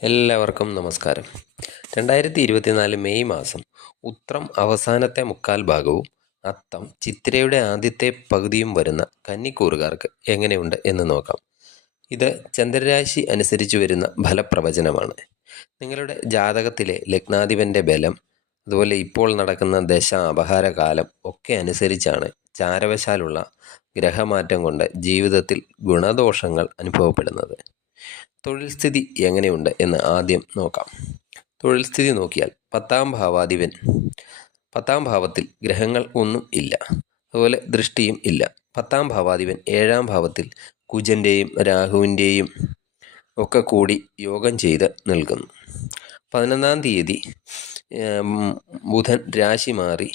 എല്ലാവർക്കും നമസ്കാരം. 2024 മെയ് മാസം ഉത്രം അവസാനത്തെ മുക്കാൽ ഭാഗവും അത്തം ചിത്തിരയുടെ ആദ്യത്തെ പകുതിയും വരുന്ന കന്നിക്കൂറുകാർക്ക് എങ്ങനെയുണ്ട് എന്ന് നോക്കാം. ഇത് ചന്ദ്രരാശി അനുസരിച്ച് വരുന്ന ഫലപ്രവചനമാണ്. നിങ്ങളുടെ ജാതകത്തിലെ ലഗ്നാധിപൻ്റെ ബലം, അതുപോലെ ഇപ്പോൾ നടക്കുന്ന ദശ അപഹാര കാലം ഒക്കെ അനുസരിച്ചാണ് ചാരവശാലുള്ള ഗ്രഹമാറ്റം കൊണ്ട് ജീവിതത്തിൽ ഗുണദോഷങ്ങൾ അനുഭവപ്പെടുന്നത്. തൊഴിൽ സ്ഥിതി എങ്ങനെയുണ്ട് എന്ന് ആദ്യം നോക്കാം. തൊഴിൽ സ്ഥിതി നോക്കിയാൽ പത്താം ഭാവത്തിൽ ഗ്രഹങ്ങൾ ഒന്നും ഇല്ല, അതുപോലെ ദൃഷ്ടിയും ഇല്ല. 10ാം ഭാവാധിപൻ 7ാം ഭാവത്തിൽ കുജൻ്റെയും രാഹുവിൻ്റെയും ഒക്കെ കൂടി യോഗം ചെയ്ത് നിൽക്കുന്നു. 11ാം തീയതി ബുധൻ രാശി മാറി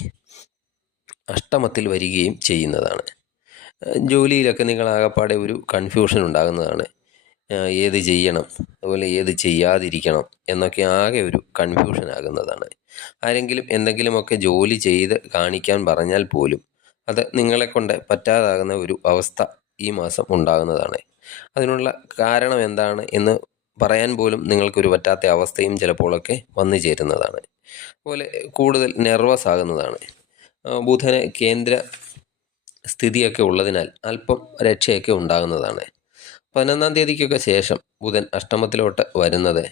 അഷ്ടമത്തിൽ വരികയും ചെയ്യുന്നതാണ്. ജോലിയിലൊക്കെ നിങ്ങളാകപ്പാടെ ഒരു കൺഫ്യൂഷൻ ഉണ്ടാകുന്നതാണ്. ഏത് ചെയ്യണം, അതുപോലെ ഏത് ചെയ്യാതിരിക്കണം എന്നൊക്കെ ആകെ ഒരു കൺഫ്യൂഷൻ ആകുന്നതാണ്. ആരെങ്കിലും എന്തെങ്കിലുമൊക്കെ ജോലി ചെയ്ത് കാണിക്കാൻ പറഞ്ഞാൽ പോലും അത് നിങ്ങളെക്കൊണ്ട് പറ്റാതാകുന്ന ഒരു അവസ്ഥ ഈ മാസം ഉണ്ടാകുന്നതാണ്. അതിനുള്ള കാരണം എന്താണ് എന്ന് പറയാൻ പോലും നിങ്ങൾക്കൊരു പറ്റാത്ത അവസ്ഥയും ചിലപ്പോഴൊക്കെ വന്നു ചേരുന്നതാണ്. അതുപോലെ കൂടുതൽ നെർവസ് ആകുന്നതാണ്. ബുധന് കേന്ദ്ര സ്ഥിതിയൊക്കെ ഉള്ളതിനാൽ അല്പം രക്ഷയൊക്കെ ഉണ്ടാകുന്നതാണ്. 11ാം തീയതിക്കൊക്കെ ശേഷം ബുധൻ അഷ്ടമത്തിലോട്ട് വരുന്നത്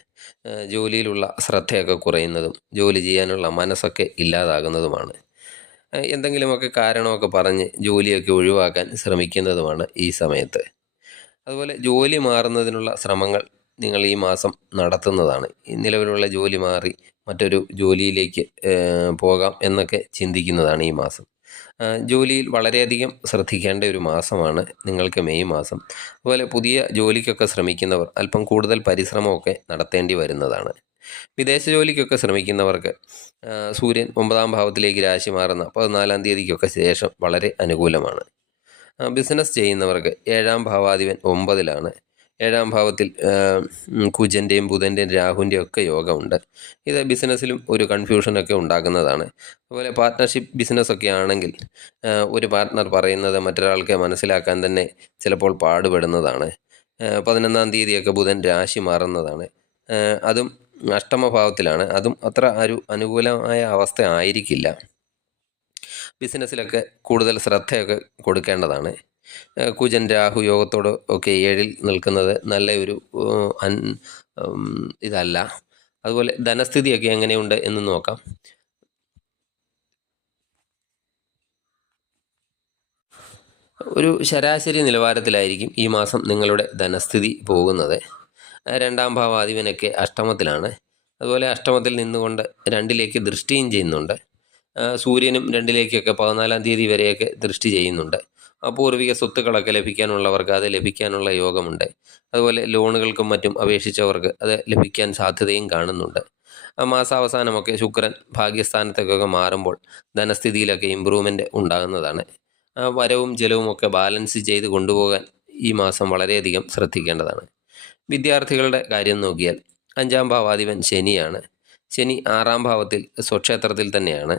ജോലിയിലുള്ള ശ്രദ്ധയൊക്കെ കുറയുന്നതും ജോലി ചെയ്യാനുള്ള മനസ്സൊക്കെ ഇല്ലാതാകുന്നതുമാണ്. എന്തെങ്കിലുമൊക്കെ കാരണമൊക്കെ പറഞ്ഞ് ജോലിയൊക്കെ ഒഴിവാക്കാൻ ശ്രമിക്കുന്നതുമാണ് ഈ സമയത്ത്. അതുപോലെ ജോലി മാറുന്നതിനുള്ള ശ്രമങ്ങൾ നിങ്ങൾ ഈ മാസം നടത്തുന്നതാണ്. നിലവിലുള്ള ജോലി മാറി മറ്റൊരു ജോലിയിലേക്ക് പോകാം എന്നൊക്കെ ചിന്തിക്കുന്നതാണ് ഈ മാസം. ജോലിയിൽ വളരെയധികം ശ്രദ്ധിക്കേണ്ട ഒരു മാസമാണ് നിങ്ങൾക്ക് മെയ് മാസം. അതുപോലെ പുതിയ ജോലിക്കൊക്കെ ശ്രമിക്കുന്നവർ അല്പം കൂടുതൽ പരിശ്രമമൊക്കെ നടത്തേണ്ടി വരുന്നതാണ്. വിദേശ ജോലിക്കൊക്കെ ശ്രമിക്കുന്നവർക്ക് സൂര്യൻ 9ാം ഭാവത്തിലേക്ക് രാശി മാറുന്ന 14ാം തീയതിക്കൊക്കെ ശേഷം വളരെ അനുകൂലമാണ്. ബിസിനസ് ചെയ്യുന്നവർക്ക് 7ാം ഭാവാധിപൻ 9ലാണ്. 7ാം ഭാവത്തിൽ കുജൻ്റെയും ബുധൻ്റെയും രാഹുവിൻ്റെയും ഒക്കെ യോഗമുണ്ട്. ഇത് ബിസിനസ്സിലും ഒരു കൺഫ്യൂഷനൊക്കെ ഉണ്ടാക്കുന്നതാണ്. അതുപോലെ പാർട്ട്ണർഷിപ്പ് ബിസിനസ്സൊക്കെ ആണെങ്കിൽ ഒരു പാർട്ട്ണർ പറയുന്നത് മറ്റൊരാൾക്ക് മനസ്സിലാക്കാൻ തന്നെ ചിലപ്പോൾ പാടുപെടുന്നതാണ്. 11ാം തീയതിയൊക്കെ ബുധൻ രാശി മാറുന്നതാണ്. അതും അഷ്ടമഭാവത്തിലാണ്. അതും അത്ര ഒരു അനുകൂലമായ അവസ്ഥ ആയിരിക്കില്ല. ബിസിനസ്സിലൊക്കെ കൂടുതൽ ശ്രദ്ധയൊക്കെ കൊടുക്കേണ്ടതാണ്. കുജൻ രാഹു യോഗത്തോട് ഒക്കെ 7ൽ നിൽക്കുന്നത് നല്ല ഒരു ഇതല്ല. അതുപോലെ ധനസ്ഥിതിയൊക്കെ എങ്ങനെയുണ്ട് എന്ന് നോക്കാം. ഒരു ശരാശരി നിലവാരത്തിലായിരിക്കും ഈ മാസം നിങ്ങളുടെ ധനസ്ഥിതി പോകുന്നത്. 2ാം ഭാവാധിപനൊക്കെ അഷ്ടമത്തിലാണ്. അതുപോലെ അഷ്ടമത്തിൽ നിന്നുകൊണ്ട് 2ലേക്ക് ദൃഷ്ടിയും ചെയ്യുന്നുണ്ട്. സൂര്യനും 2ലേക്കൊക്കെ 14ാം തീയതി വരെയൊക്കെ ദൃഷ്ടി ചെയ്യുന്നുണ്ട്. പൂർവിക സ്വത്തുക്കളൊക്കെ ലഭിക്കാനുള്ളവർക്ക് അത് ലഭിക്കാനുള്ള യോഗമുണ്ട്. അതുപോലെ ലോണുകൾക്കും മറ്റും അപേക്ഷിച്ചവർക്ക് അത് ലഭിക്കാൻ സാധ്യതയും കാണുന്നുണ്ട്. മാസാവസാനമൊക്കെ ശുക്രൻ ഭാഗ്യസ്ഥാനത്തേക്കൊക്കെ മാറുമ്പോൾ ധനസ്ഥിതിയിലൊക്കെ ഇമ്പ്രൂവ്മെൻ്റ് ഉണ്ടാകുന്നതാണ്. വരവും ജലവും ഒക്കെ ബാലൻസ് ചെയ്ത് കൊണ്ടുപോകാൻ ഈ മാസം വളരെയധികം ശ്രദ്ധിക്കേണ്ടതാണ്. വിദ്യാർത്ഥികളുടെ കാര്യം നോക്കിയാൽ 5ാം ഭാവാധിപൻ ശനിയാണ്. ശനി 6ാം ഭാവത്തിൽ സ്വക്ഷേത്രത്തിൽ തന്നെയാണ്.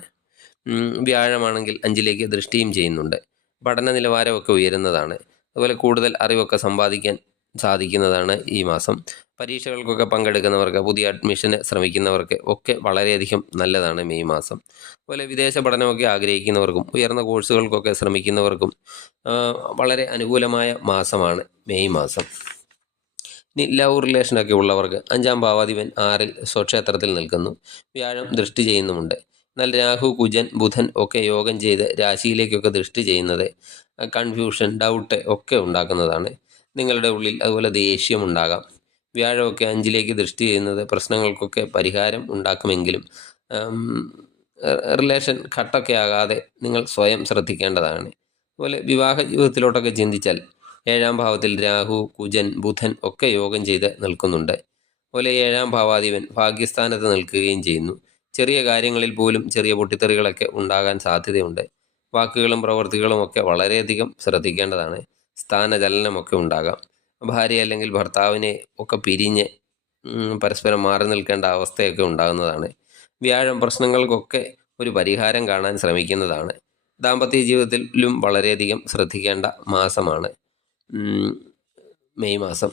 വ്യാഴമാണെങ്കിൽ 5ലേക്ക് ദൃഷ്ടിയും ചെയ്യുന്നുണ്ട്. പഠന നിലവാരമൊക്കെ ഉയരുന്നതാണ്. അതുപോലെ കൂടുതൽ അറിവൊക്കെ സമ്പാദിക്കാൻ സാധിക്കുന്നതാണ് ഈ മാസം. പരീക്ഷകൾക്കൊക്കെ പങ്കെടുക്കുന്നവർക്ക്, പുതിയ അഡ്മിഷന് ശ്രമിക്കുന്നവർക്ക് ഒക്കെ വളരെയധികം നല്ലതാണ് മെയ് മാസം. അതുപോലെ വിദേശ പഠനമൊക്കെ ആഗ്രഹിക്കുന്നവർക്കും ഉയർന്ന കോഴ്സുകൾക്കൊക്കെ ശ്രമിക്കുന്നവർക്കും വളരെ അനുകൂലമായ മാസമാണ് മെയ് മാസം. ഇനി ലവ് റിലേഷനൊക്കെ ഉള്ളവർക്ക് 5ാം ഭാവാധിപൻ 6ൽ സ്വക്ഷേത്രത്തിൽ നിൽക്കുന്നു. വ്യാഴം ദൃഷ്ടി ചെയ്യുന്നുമുണ്ട്. എന്നാൽ രാഹു, കുജൻ, ബുധൻ ഒക്കെ യോഗം ചെയ്ത് രാശിയിലേക്കൊക്കെ ദൃഷ്ടി ചെയ്യുന്നത് കൺഫ്യൂഷൻ, ഡൗട്ട് ഒക്കെ ഉണ്ടാക്കുന്നതാണ്. നിങ്ങളുടെ ഉള്ളിൽ അതുപോലെ ദേഷ്യമുണ്ടാകാം. വ്യാഴമൊക്കെ 5ലേക്ക് ദൃഷ്ടി ചെയ്യുന്നത് പ്രശ്നങ്ങൾക്കൊക്കെ പരിഹാരം ഉണ്ടാക്കുമെങ്കിലും റിലേഷൻ കട്ടൊക്കെ ആകാതെ നിങ്ങൾ സ്വയം ശ്രദ്ധിക്കേണ്ടതാണ്. അതുപോലെ വിവാഹ ജീവിതത്തിലോട്ടൊക്കെ ചിന്തിച്ചാൽ 7ാം ഭാവത്തിൽ രാഹു, കുജൻ, ബുധൻ ഒക്കെ യോഗം ചെയ്ത് നിൽക്കുന്നുണ്ട്. അതുപോലെ 7ാം ഭാവാധിപൻ ഭാഗ്യസ്ഥാനത്ത് നിൽക്കുകയും ചെയ്യുന്നു. ചെറിയ കാര്യങ്ങളിൽ പോലും ചെറിയ പൊട്ടിത്തെറികളൊക്കെ ഉണ്ടാകാൻ സാധ്യതയുണ്ട്. വാക്കുകളും പ്രവൃത്തികളും ഒക്കെ വളരെയധികം ശ്രദ്ധിക്കേണ്ടതാണ്. സ്ഥാനചലനമൊക്കെ ഉണ്ടാകാം. ഭാര്യ അല്ലെങ്കിൽ ഭർത്താവിനെ ഒക്കെ പിരിഞ്ഞ് പരസ്പരം മാറി നിൽക്കേണ്ട അവസ്ഥയൊക്കെ ഉണ്ടാകുന്നതാണ്. വ്യാഴം പ്രശ്നങ്ങൾക്കൊക്കെ ഒരു പരിഹാരം കാണാൻ ശ്രമിക്കുന്നതാണ്. ദാമ്പത്യ ജീവിതത്തിലും വളരെയധികം ശ്രദ്ധിക്കേണ്ട മാസമാണ് മെയ് മാസം.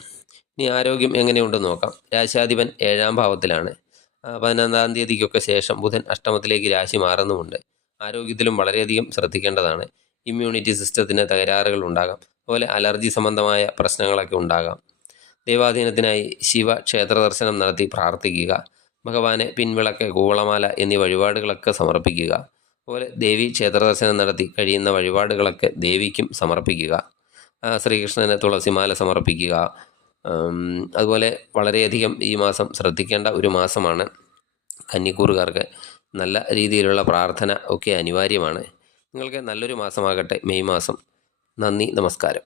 ഇനി ആരോഗ്യം എങ്ങനെയുണ്ടെന്ന് നോക്കാം. രാശ്യാധിപൻ 7-ാം ഭാവത്തിലാണ്. 11-ാം തീയതിക്കൊക്കെ ശേഷം ബുധൻ അഷ്ടമത്തിലേക്ക് രാശി മാറുന്നുമുണ്ട്. ആരോഗ്യത്തിലും വളരെയധികം ശ്രദ്ധിക്കേണ്ടതാണ്. ഇമ്മ്യൂണിറ്റി സിസ്റ്റത്തിന് തകരാറുകൾ ഉണ്ടാകാം. അതുപോലെ അലർജി സംബന്ധമായ പ്രശ്നങ്ങളൊക്കെ ഉണ്ടാകാം. ദൈവാധീനത്തിനായി ശിവ ക്ഷേത്ര ദർശനം നടത്തി പ്രാർത്ഥിക്കുക. ഭഗവാനെ പിൻവിളക്ക്, കൂവളമാല എന്നീ വഴിപാടുകളൊക്കെ സമർപ്പിക്കുക. അതുപോലെ ദേവി ക്ഷേത്ര ദർശനം നടത്തി കഴിയുന്ന വഴിപാടുകളൊക്കെ ദേവിക്കും സമർപ്പിക്കുക. ശ്രീകൃഷ്ണന് തുളസിമാല സമർപ്പിക്കുക. അതുപോലെ വളരെയധികം ഈ മാസം ശ്രദ്ധിക്കേണ്ട ഒരു മാസമാണ്. കന്നിക്കൂറുകാർക്ക് നല്ല രീതിയിലുള്ള പ്രാർത്ഥന ഒക്കെ അനിവാര്യമാണ്. നിങ്ങൾക്ക് നല്ലൊരു മാസമാകട്ടെ മെയ് മാസം. നന്ദി, നമസ്കാരം.